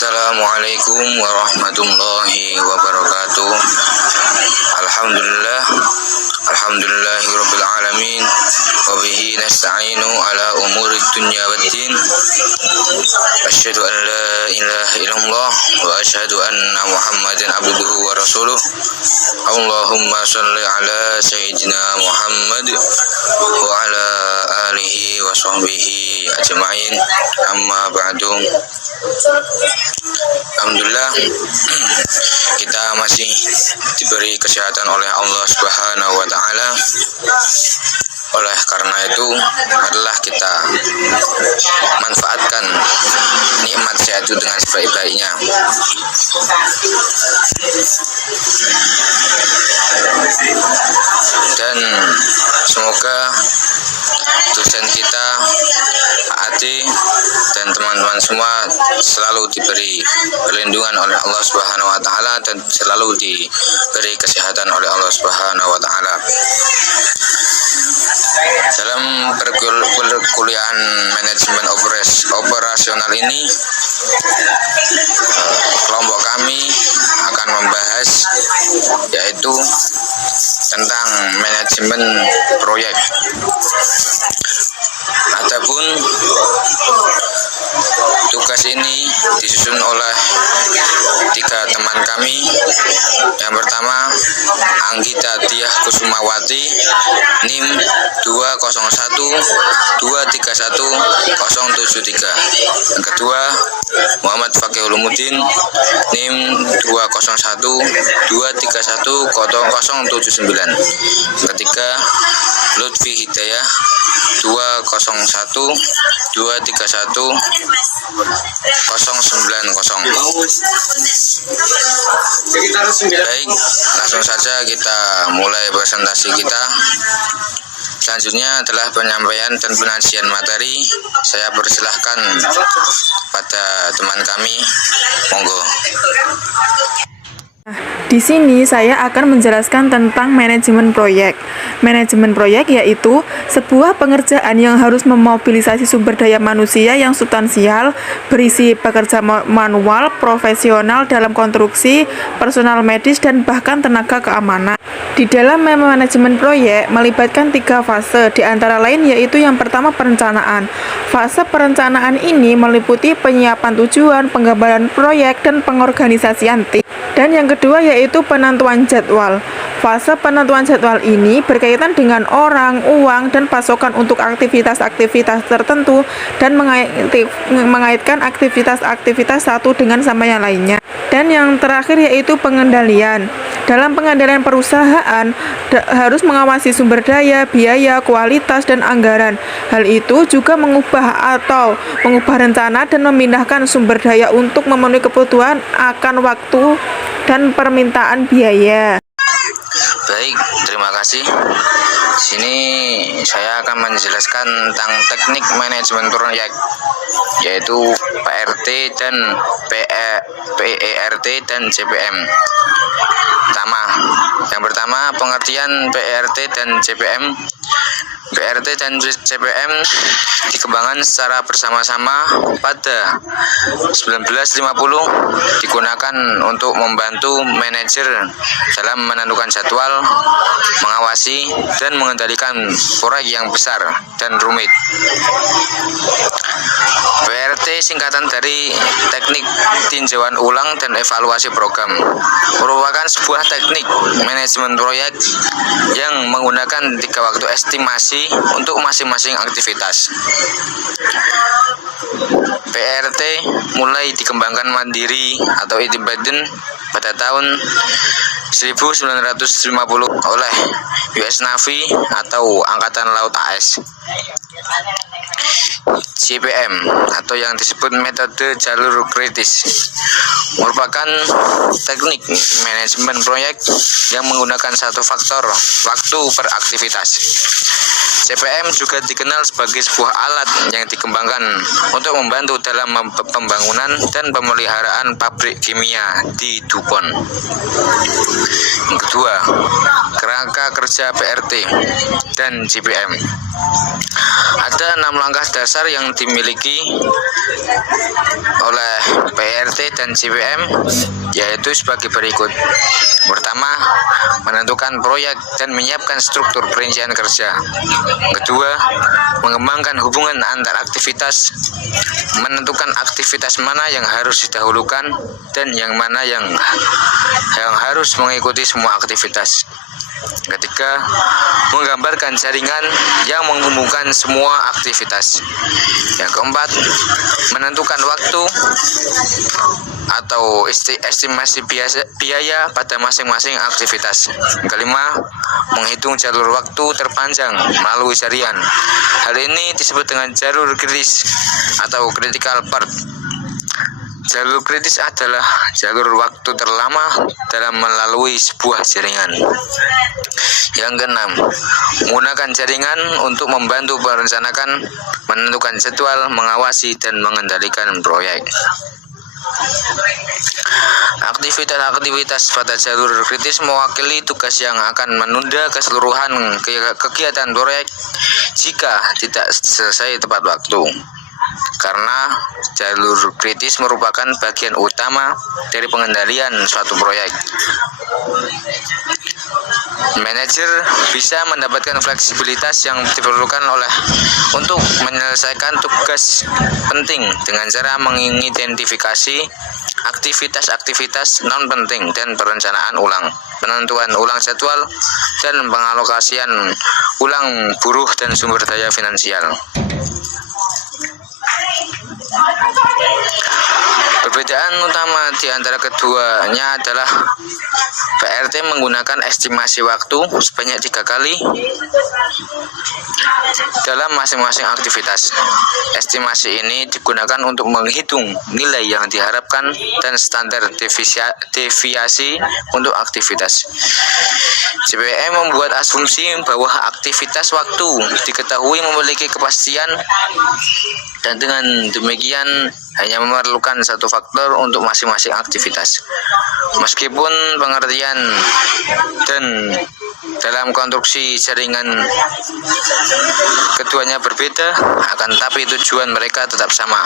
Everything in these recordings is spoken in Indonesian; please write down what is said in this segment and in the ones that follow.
Assalamualaikum warahmatullahi wabarakatuh. Alhamdulillah, alhamdulillahirabbil alamin, wa bihi nasta'inu ala umurid dunya waddin. Asyhadu an la ilaha illallah wa asyhadu anna Muhammadan abduhu wa rasuluh. Allahumma shalli ala sayyidina Muhammad wa ala alihi wa sahbihi ajma'in. Amma ba'du. Alhamdulillah, kita masih diberi kesehatan oleh Allah Subhanahu wa taala. Oleh karena itu, adalah kita manfaatkan nikmat sehat itu dengan sebaik-baiknya. Dan semoga dosen kita, Pak Adi, dan teman-teman semua selalu diberi perlindungan oleh Allah Subhanahu wa taala dan selalu diberi kesehatan oleh Allah Subhanahu wa taala. Dalam perkuliahan manajemen operasional ini, kelompok kami akan membahas yaitu tentang manajemen proyek. Adapun tugas ini disusun oleh 3 teman kami. Yang pertama, Anggita Diah Kusumawati, NIM 201231073. Yang kedua, Muhammad Fakih Ulumuddin, NIM 201231079. Yang ketiga, Lutfi Hidayah 201231090. Baik, langsung saja kita mulai presentasi kita. Selanjutnya adalah penyampaian dan penyajian materi. Saya persilahkan pada teman kami. Monggo. Di sini saya akan menjelaskan tentang manajemen proyek. Manajemen proyek yaitu sebuah pengerjaan yang harus memobilisasi sumber daya manusia yang substansial, berisi pekerja manual, profesional dalam konstruksi, personal medis, dan bahkan tenaga keamanan. Di dalam manajemen proyek melibatkan 3 fase, di antara lain yaitu yang pertama perencanaan. Fase perencanaan ini meliputi penyiapan tujuan, penggambaran proyek, dan pengorganisasian tim. Dan yang kedua yaitu penentuan jadwal. Fase penentuan jadwal ini berkaitan dengan orang, uang, dan pasokan untuk aktivitas-aktivitas tertentu dan mengaitkan aktivitas-aktivitas satu dengan sama yang lainnya. Dan yang terakhir yaitu pengendalian. Dalam pengendalian perusahaan harus mengawasi sumber daya, biaya, kualitas, dan anggaran. Hal itu juga mengubah rencana dan memindahkan sumber daya untuk memenuhi kebutuhan akan waktu dan permintaan biaya. Baik, terima kasih. Di sini saya akan menjelaskan tentang teknik manajemen proyek, yaitu PRT dan PERT dan CPM. Yang pertama, pengertian PRT dan CPM. PRT dan CPM dikembangkan secara bersama-sama pada 1950, digunakan untuk membantu manajer dalam menentukan jadwal, mengawasi, dan mengendalikan proyek yang besar dan rumit. PRT singkatan dari teknik tinjauan ulang dan evaluasi program, merupakan sebuah teknik manajemen proyek yang menggunakan 3 waktu estimasi untuk masing-masing aktivitas. PRT mulai dikembangkan mandiri atau independen pada tahun 1950 oleh US Navy atau Angkatan Laut AS. CPM atau yang disebut metode jalur kritis merupakan teknik manajemen proyek yang menggunakan satu faktor waktu per aktivitas. CPM juga dikenal sebagai sebuah alat yang dikembangkan untuk membantu dalam pembangunan dan pemeliharaan pabrik kimia di DuPont. Yang kedua, kerangka kerja PRT dan CPM. Ada 6 langkah dasar yang dimiliki oleh PRT dan CPM yaitu sebagai berikut. Pertama, menentukan proyek dan menyiapkan struktur perincian kerja. Kedua, mengembangkan hubungan antar aktivitas, menentukan aktivitas mana yang harus didahulukan dan yang mana yang harus mengikuti semua aktivitas. Ketiga, menggambarkan jaringan yang menghubungkan semua aktivitas. Yang keempat, menentukan waktu atau estimasi biaya pada masing-masing aktivitas. Yang kelima, menghitung jalur waktu terpanjang melalui harian. Hal ini disebut dengan jalur kritis atau critical path. Jalur kritis adalah jalur waktu terlama dalam melalui sebuah jaringan. Yang keenam, menggunakan jaringan untuk membantu merencanakan, menentukan jadwal, mengawasi, dan mengendalikan proyek. Aktivitas-aktivitas pada jalur kritis mewakili tugas yang akan menunda keseluruhan kegiatan proyek jika tidak selesai tepat waktu. Karena jalur kritis merupakan bagian utama dari pengendalian suatu proyek. Manajer bisa mendapatkan fleksibilitas yang diperlukan untuk menyelesaikan tugas penting dengan cara mengidentifikasi aktivitas-aktivitas non penting dan perencanaan ulang, penentuan ulang jadwal, dan pengalokasian ulang buruh dan sumber daya finansial. Perbedaan utama di antara keduanya adalah PRT menggunakan estimasi waktu sebanyak 3 kali dalam masing-masing aktivitas. Estimasi ini digunakan untuk menghitung nilai yang diharapkan dan standar deviasi untuk aktivitas. CPM membuat asumsi bahwa aktivitas waktu diketahui memiliki kepastian dan dengan demikian hanya memerlukan satu faktor untuk masing-masing aktivitas. Meskipun pengertian dan dalam konstruksi jaringan keduanya berbeda, akan tetapi tujuan mereka tetap sama.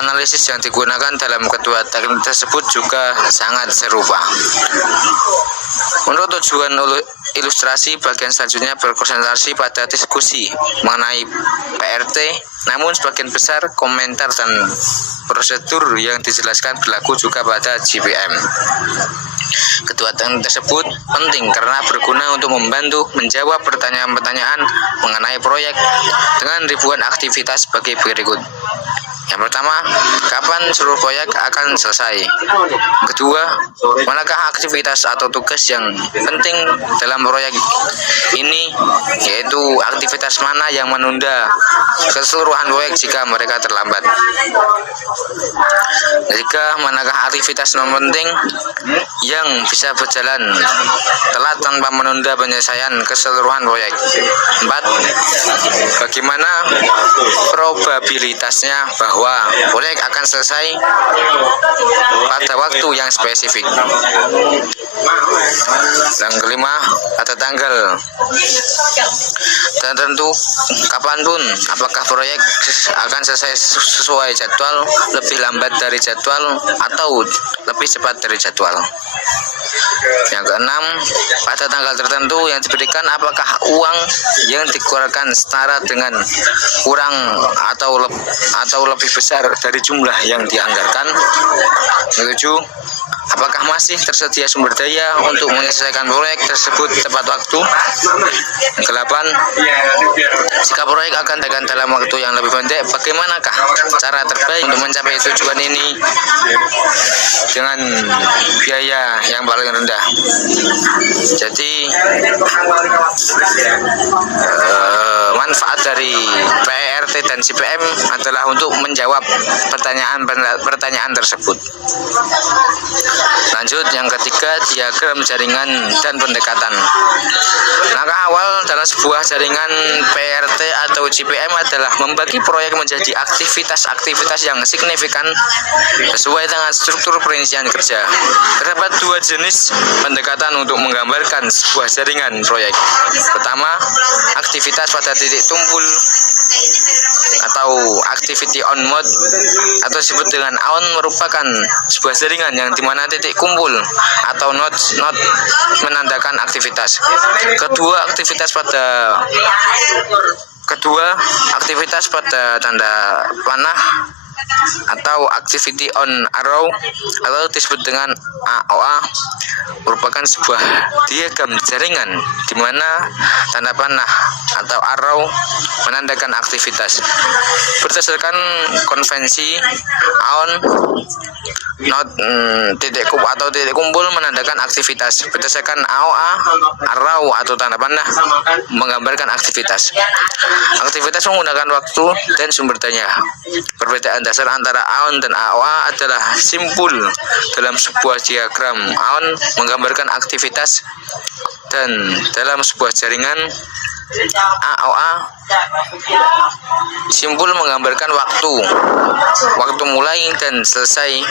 Analisis yang digunakan dalam kedua teknik tersebut juga sangat serupa. Menurut tujuan ilustrasi, bagian selanjutnya berkonsentrasi pada diskusi mengenai PRT, namun sebagian besar komentar dan prosedur yang dijelaskan berlaku juga pada GPM. Kedua teknik tersebut penting karena berguna untuk membantu menjawab pertanyaan-pertanyaan mengenai proyek dengan ribuan aktivitas sebagai berikut. Yang pertama, kapan seluruh proyek akan selesai? Kedua, manakah aktivitas atau tugas yang penting dalam proyek ini, yaitu aktivitas mana yang menunda keseluruhan proyek jika mereka terlambat? Ketiga, manakah aktivitas non penting yang bisa berjalan telat tanpa menunda penyelesaian keseluruhan proyek? 4. Bagaimana probabilitasnya bahwa proyek akan selesai pada waktu yang spesifik? Yang kelima, pada tanggal tertentu kapanpun, apakah proyek akan selesai sesuai jadwal, lebih lambat dari jadwal, atau lebih cepat dari jadwal? Yang keenam, pada tanggal tertentu yang diberikan, apakah uang yang dikeluarkan setara dengan kurang atau lebih besar dari jumlah yang dianggarkan? Yang ketujuh, apakah masih tersedia sumber daya untuk menyelesaikan proyek tersebut tepat waktu? Yang kedelapan, jika proyek akan dilakukan dalam waktu yang lebih pendek, bagaimanakah cara terbaik untuk mencapai tujuan ini dengan biaya yang paling rendah? Jadi manfaat dari PRT dan CPM adalah untuk menjawab pertanyaan tersebut. Lanjut, yang ketiga, diagram jaringan dan pendekatan. Langkah awal dalam sebuah jaringan PRT atau CPM adalah membagi proyek menjadi aktivitas-aktivitas yang signifikan sesuai dengan struktur perincian kerja. Terdapat dua jenis pendekatan untuk menggambarkan sebuah jaringan proyek. Pertama, aktivitas pada titik tumpul atau activity on mode atau disebut dengan on merupakan sebuah jaringan yang dimana titik kumpul atau node menandakan aktivitas. Kedua aktivitas pada tanda panah atau activity on arrow atau disebut dengan AOA merupakan sebuah diagram jaringan di mana tanda panah atau arrow menandakan aktivitas. Berdasarkan konvensi on titik kumpul menandakan aktivitas. Berdasarkan AOA, arrow atau tanda panah menggambarkan aktivitas. Aktivitas menggunakan waktu dan sumber daya. Perbedaan dasar antara AON dan AOA adalah simpul dalam sebuah diagram. AON menggambarkan aktivitas dan dalam sebuah jaringan AOA simpul menggambarkan waktu mulai dan selesai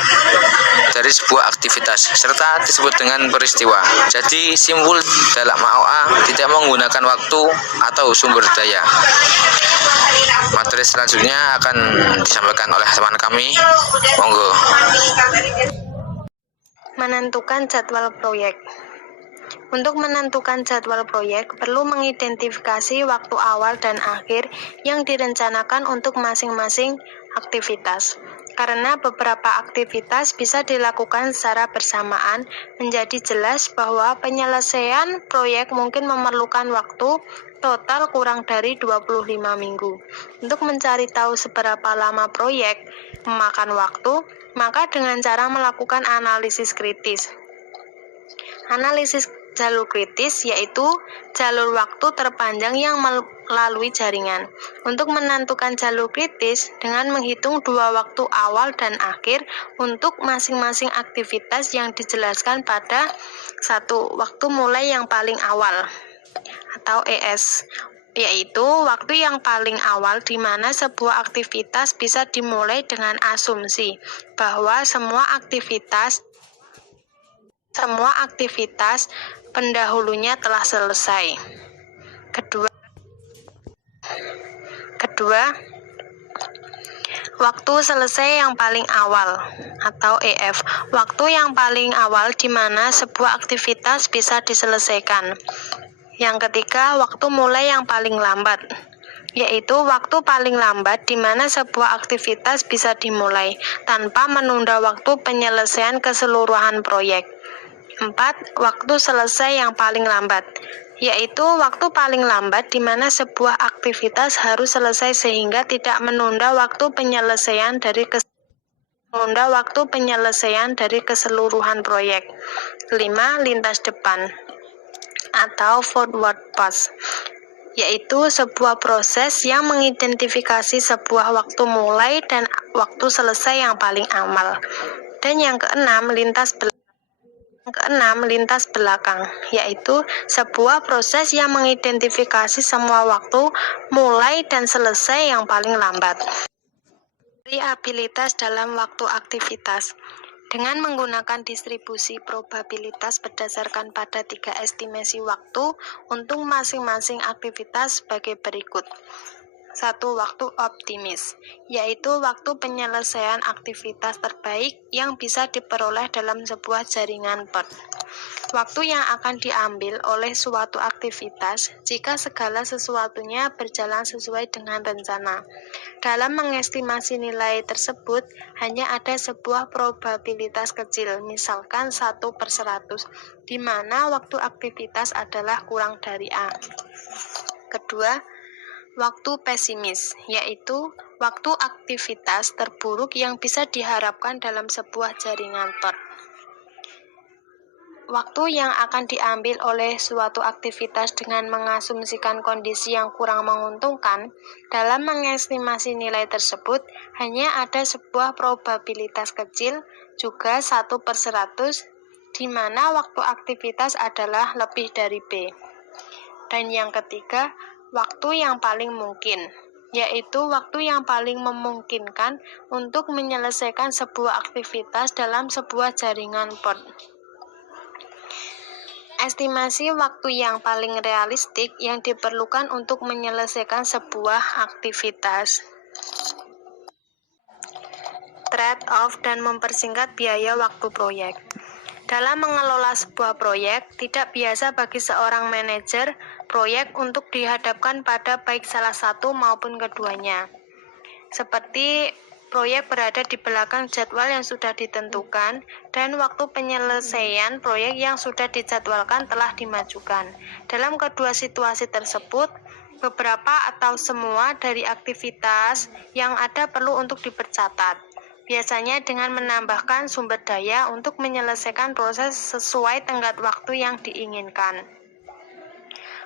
dari sebuah aktivitas serta disebut dengan peristiwa. Jadi simpul dalam AOA tidak menggunakan waktu atau sumber daya. Materi selanjutnya akan disampaikan oleh teman kami. Monggo. Menentukan jadwal proyek. Untuk menentukan jadwal proyek, perlu mengidentifikasi waktu awal dan akhir yang direncanakan untuk masing-masing aktivitas. Karena beberapa aktivitas bisa dilakukan secara bersamaan, menjadi jelas bahwa penyelesaian proyek mungkin memerlukan waktu total kurang dari 25 minggu. Untuk mencari tahu seberapa lama proyek memakan waktu, maka dengan cara melakukan analisis kritis. Analisis jalur kritis yaitu jalur waktu terpanjang yang melalui jaringan. Untuk menentukan jalur kritis dengan menghitung dua waktu awal dan akhir untuk masing-masing aktivitas yang dijelaskan pada satu waktu mulai yang paling awal atau ES, yaitu waktu yang paling awal di mana sebuah aktivitas bisa dimulai dengan asumsi bahwa semua aktivitas pendahulunya telah selesai. Kedua, waktu selesai yang paling awal atau EF, waktu yang paling awal di mana sebuah aktivitas bisa diselesaikan. Yang ketiga, waktu mulai yang paling lambat, yaitu waktu paling lambat di mana sebuah aktivitas bisa dimulai tanpa menunda waktu penyelesaian keseluruhan proyek. 4. Waktu selesai yang paling lambat, yaitu waktu paling lambat di mana sebuah aktivitas harus selesai sehingga tidak menunda waktu penyelesaian dari keseluruhan proyek. 5. Lintas depan atau forward pass, yaitu sebuah proses yang mengidentifikasi sebuah waktu mulai dan waktu selesai yang paling awal. Dan yang keenam, lintas belakang, yaitu sebuah proses yang mengidentifikasi semua waktu mulai dan selesai yang paling lambat. Variabilitas dalam waktu aktivitas. Dengan menggunakan distribusi probabilitas berdasarkan pada 3 estimasi waktu untuk masing-masing aktivitas sebagai berikut. 1. Waktu optimis, yaitu waktu penyelesaian aktivitas terbaik yang bisa diperoleh dalam sebuah jaringan PERT. Waktu yang akan diambil oleh suatu aktivitas jika segala sesuatunya berjalan sesuai dengan rencana. Dalam mengestimasi nilai tersebut, hanya ada sebuah probabilitas kecil, misalkan 1/100, di mana waktu aktivitas adalah kurang dari A. Kedua, waktu pesimis, yaitu waktu aktivitas terburuk yang bisa diharapkan dalam sebuah jaringan PERT. Waktu yang akan diambil oleh suatu aktivitas dengan mengasumsikan kondisi yang kurang menguntungkan, dalam mengestimasi nilai tersebut, hanya ada sebuah probabilitas kecil, juga 1/100, di mana waktu aktivitas adalah lebih dari B. Dan yang ketiga, waktu yang paling mungkin, yaitu waktu yang paling memungkinkan untuk menyelesaikan sebuah aktivitas dalam sebuah jaringan PERT. Estimasi waktu yang paling realistik yang diperlukan untuk menyelesaikan sebuah aktivitas. Trade-off dan mempersingkat biaya waktu proyek. Dalam mengelola sebuah proyek, tidak biasa bagi seorang manajer proyek untuk dihadapkan pada baik salah satu maupun keduanya. Seperti proyek berada di belakang jadwal yang sudah ditentukan dan waktu penyelesaian proyek yang sudah dijadwalkan telah dimajukan. Dalam kedua situasi tersebut, beberapa atau semua dari aktivitas yang ada perlu untuk dipercatat. Biasanya dengan menambahkan sumber daya untuk menyelesaikan proses sesuai tenggat waktu yang diinginkan.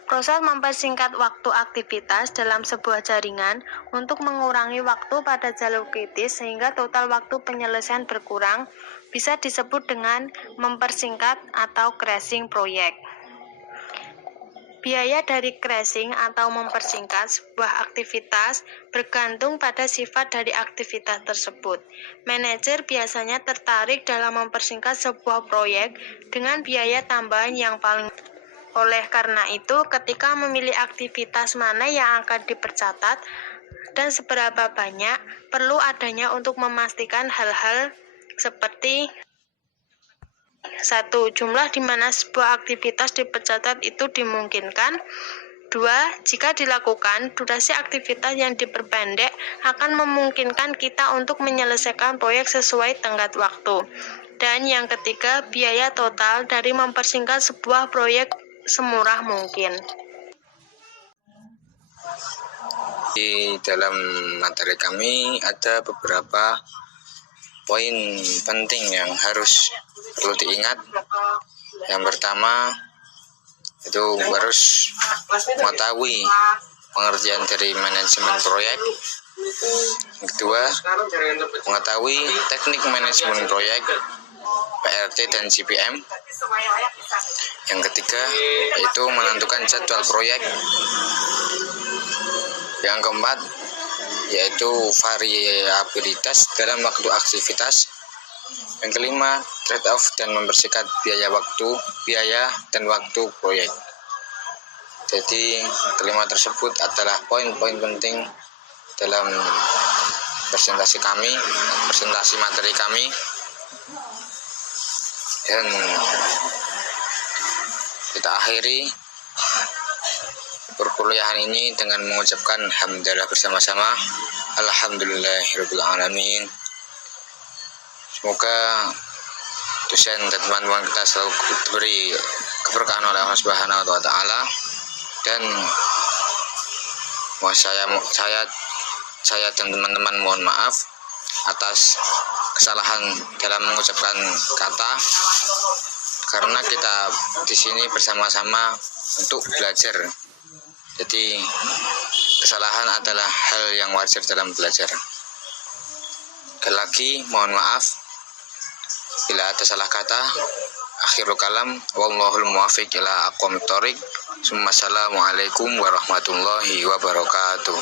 Proses mempersingkat waktu aktivitas dalam sebuah jaringan untuk mengurangi waktu pada jalur kritis sehingga total waktu penyelesaian berkurang bisa disebut dengan mempersingkat atau crashing proyek. Biaya dari crashing atau mempersingkat sebuah aktivitas bergantung pada sifat dari aktivitas tersebut. Manajer biasanya tertarik dalam mempersingkat sebuah proyek dengan biaya tambahan yang paling. Oleh karena itu, ketika memilih aktivitas mana yang akan dipercatat dan seberapa banyak, perlu adanya untuk memastikan hal-hal seperti 1. Jumlah di mana sebuah aktivitas dipercatat itu dimungkinkan. 2. Jika dilakukan, durasi aktivitas yang diperpendek akan memungkinkan kita untuk menyelesaikan proyek sesuai tenggat waktu. Dan yang ketiga, biaya total dari mempersingkat sebuah proyek semurah mungkin. Di dalam materi kami ada beberapa poin penting yang perlu diingat. Yang pertama itu harus mengetahui pengertian dari manajemen proyek. Yang kedua, mengetahui teknik manajemen proyek, PRT dan CPM. Yang ketiga, yaitu menentukan jadwal proyek. Yang keempat, yaitu variabilitas dalam waktu aktivitas. Yang kelima, trade-off dan mempersingkat biaya dan waktu proyek. Jadi, kelima tersebut adalah poin-poin penting dalam presentasi materi kami. Dan kita akhiri perkuliahan ini dengan mengucapkan hamdalah bersama-sama. Alhamdulillahirabbil alamin. Semoga dosen dan teman-teman kita selalu diberi keberkahan oleh Allah Subhanahu wa taala, dan saya dan teman-teman mohon maaf atas kesalahan dalam mengucapkan kata, karena kita di sini bersama-sama untuk belajar. Jadi kesalahan adalah hal yang wajar dalam belajar. Sekali lagi mohon maaf bila ada salah kata. Akhirul kalam, wallahul muwaffiq ila aqwamit thoriq. Assalamualaikum warahmatullahi wabarakatuh.